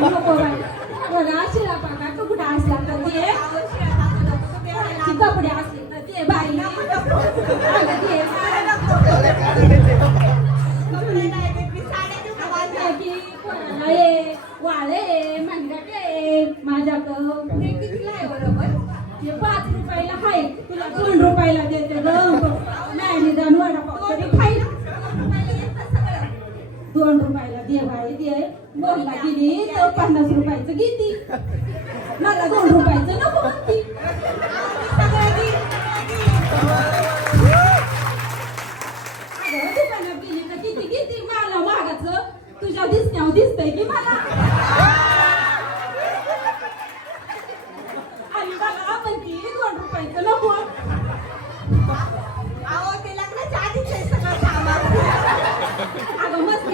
नको बाई बघा शिळा पाका तू कुठं असला तर ते कपडे असले तर ते बाई अगं ते कोणाला ये वाळे मनगटे माझ्याकडं हे कितीला आहे बरोबर हे 5 रुपयाला आहे तुला 2 रुपयाला देते ग नाही निदान वडापाव तरी खाईल 2 रुपयाला दे बाई दे बोलला गेली तर 50 रुपयाचं घेती मला 2 रुपयाचं नको म्हणती दुकानात गेली तर किती किती मला मागाचं तुझ्या दिसण्यावर दिसतंय की मला